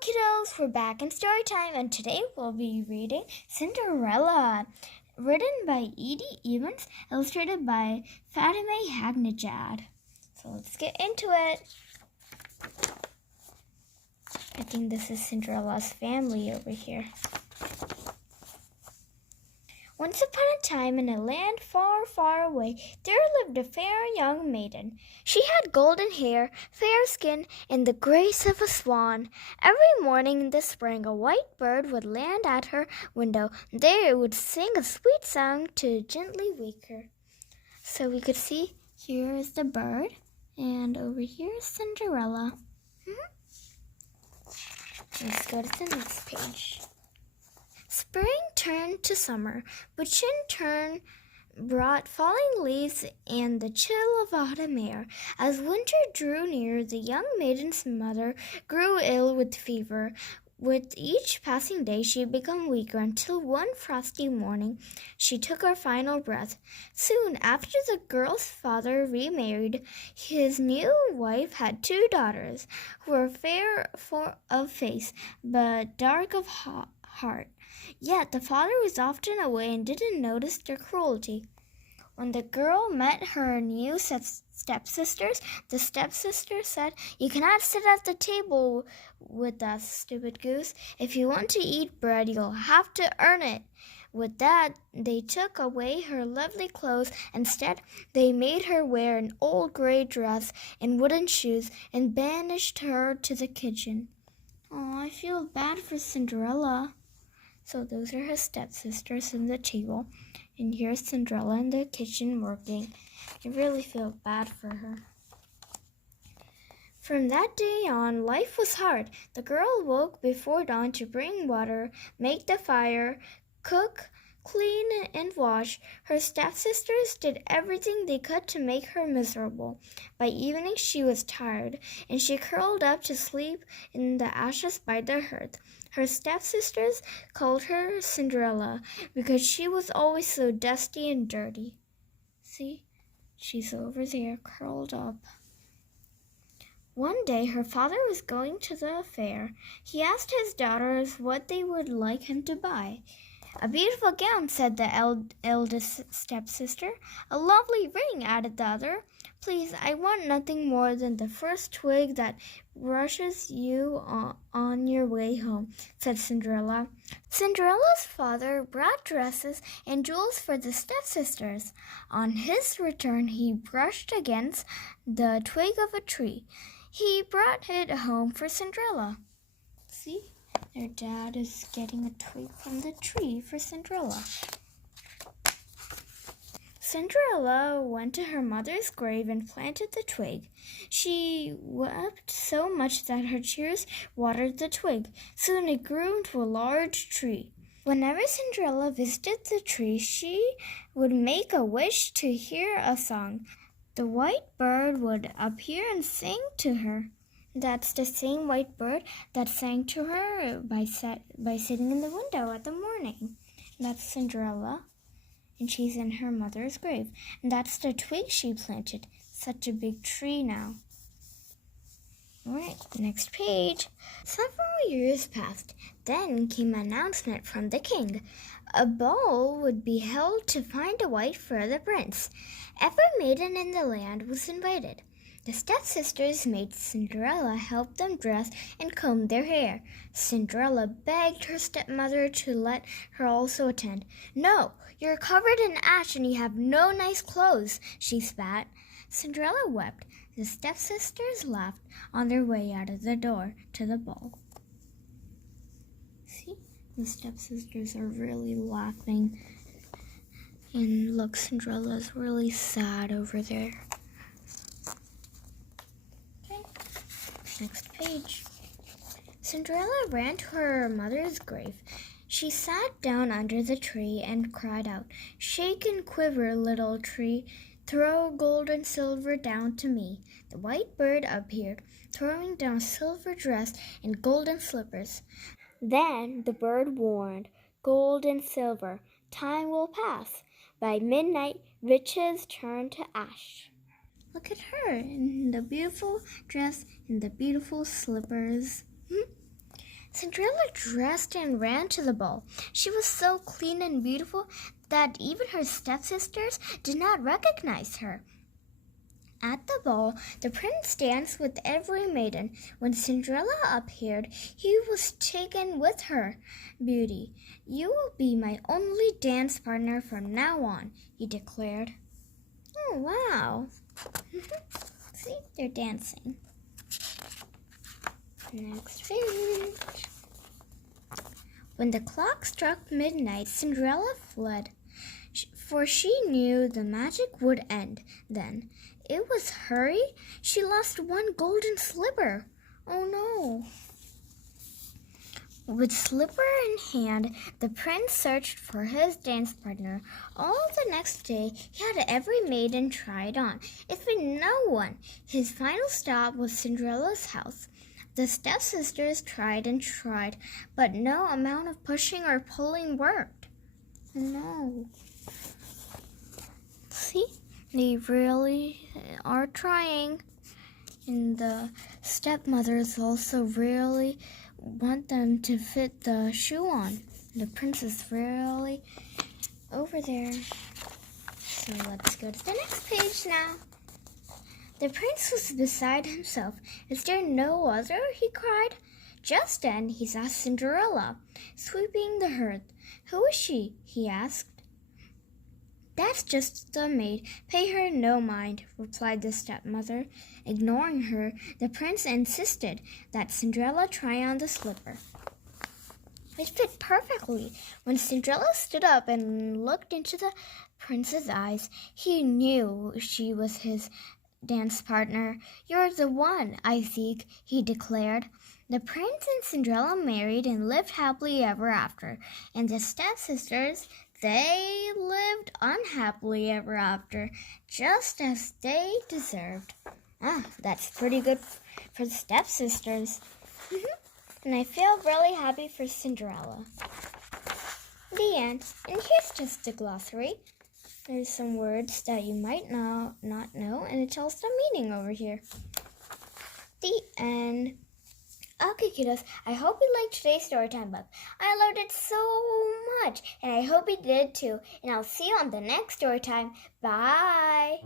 kiddos, we're back in story time, and today we'll be reading Cinderella, written by Edie Evans, illustrated by Fatimeh Hagnejad. So let's get into it. I think this is Cinderella's family over here. Once upon a time, in a land far, far away, there lived a fair young maiden. She had golden hair, fair skin, and the grace of a swan. Every morning in the spring, a white bird would land at her window. There it would sing a sweet song to gently wake her. So we could see here is the bird, and over here is Cinderella. Let's go to the next page. Spring turned to summer, which in turn brought falling leaves and the chill of autumn air. As winter drew near, the young maiden's mother grew ill with fever. With each passing day, she became weaker until one frosty morning she took her final breath. Soon after, the girl's father remarried. His new wife had two daughters who were fair of face but dark of heart. Yet the father was often away and didn't notice their cruelty. When the girl met her new stepsisters, the stepsister said, "You cannot sit at the table with us, stupid goose. If you want to eat bread, you'll have to earn it." With that, they took away her lovely clothes. Instead, they made her wear an old gray dress and wooden shoes and banished her to the kitchen. Oh, I feel bad for Cinderella. So those are her stepsisters in the table. And here's Cinderella in the kitchen working. I really feel bad for her. From that day on, life was hard. The girl woke before dawn to bring water, make the fire, cook, clean, and wash. Her stepsisters did everything they could to make her miserable. By evening she was tired, and she curled up to sleep in the ashes by the hearth. Her stepsisters called her Cinderella because she was always so dusty and dirty. See, she's over there curled up. One day her father was going to the fair. He asked his daughters what they would like him to buy. "A beautiful gown," said the eldest stepsister. "A lovely ring," added the other. "Please, I want nothing more than the first twig that brushes you on your way home," said Cinderella. Cinderella's father brought dresses and jewels for the stepsisters. On his return, he brushed against the twig of a tree. He brought it home for Cinderella. See? Their dad is getting a twig from the tree for Cinderella. Cinderella went to her mother's grave and planted the twig. She wept so much that her tears watered the twig. Soon it grew into a large tree. Whenever Cinderella visited the tree, she would make a wish to hear a song. The white bird would appear and sing to her. That's the same white bird that sang to her by sitting in the window at the morning. That's Cinderella, and she's in her mother's grave. And that's the twig she planted. Such a big tree now. All right, next page. Several years passed. Then came an announcement from the king. A ball would be held to find a wife for the prince. Every maiden in the land was invited. The stepsisters made Cinderella help them dress and comb their hair. Cinderella begged her stepmother to let her also attend. "No, you're covered in ash and you have no nice clothes," she spat. Cinderella wept. The stepsisters laughed on their way out of the door to the ball. See, the stepsisters are really laughing. And look, Cinderella's really sad over there. Next page. Cinderella ran to her mother's grave. She sat down under the tree and cried out, "Shake and quiver, little tree. Throw gold and silver down to me." The white bird appeared, throwing down a silver dress and golden slippers. Then the bird warned, "Gold and silver, time will pass. By midnight, riches turn to ash." Look at her in the beautiful dress and the beautiful slippers. Cinderella dressed and ran to the ball. She was so clean and beautiful that even her stepsisters did not recognize her. At the ball, the prince danced with every maiden. When Cinderella appeared, he was taken with her beauty. "You will be my only dance partner from now on," he declared. Oh, wow. See, they're dancing. Next page. When the clock struck midnight, Cinderella fled, for she knew the magic would end then. It was hurry. She lost one golden slipper. Oh no. With slipper in hand, the prince searched for his dance partner. All the next day, he had every maiden tried on. It found no one. His final stop was Cinderella's house. The stepsisters tried and tried, but no amount of pushing or pulling worked. No. See, they really are trying. And the stepmothers also really want them to fit the shoe on. The prince is really over there. So let's go to the next page now. The prince was beside himself. "Is there no other?" he cried. Just then he saw Cinderella sweeping the hearth. "Who is she?" he asked. "That's just the maid. Pay her no mind," replied the stepmother. Ignoring her, the prince insisted that Cinderella try on the slipper. It fit perfectly. When Cinderella stood up and looked into the prince's eyes, he knew she was his dance partner. "You're the one, I seek," he declared. The prince and Cinderella married and lived happily ever after. And the stepsisters, they lived unhappily ever after, just as they deserved. That's pretty good for the stepsisters. And I feel really happy for Cinderella. The end. And here's just a glossary. There's some words that you might not know, and it tells the meaning over here. The end. Okay, kiddos, I hope you liked today's storytime book. I loved it so much, and I hope you did too. And I'll see you on the next storytime. Bye!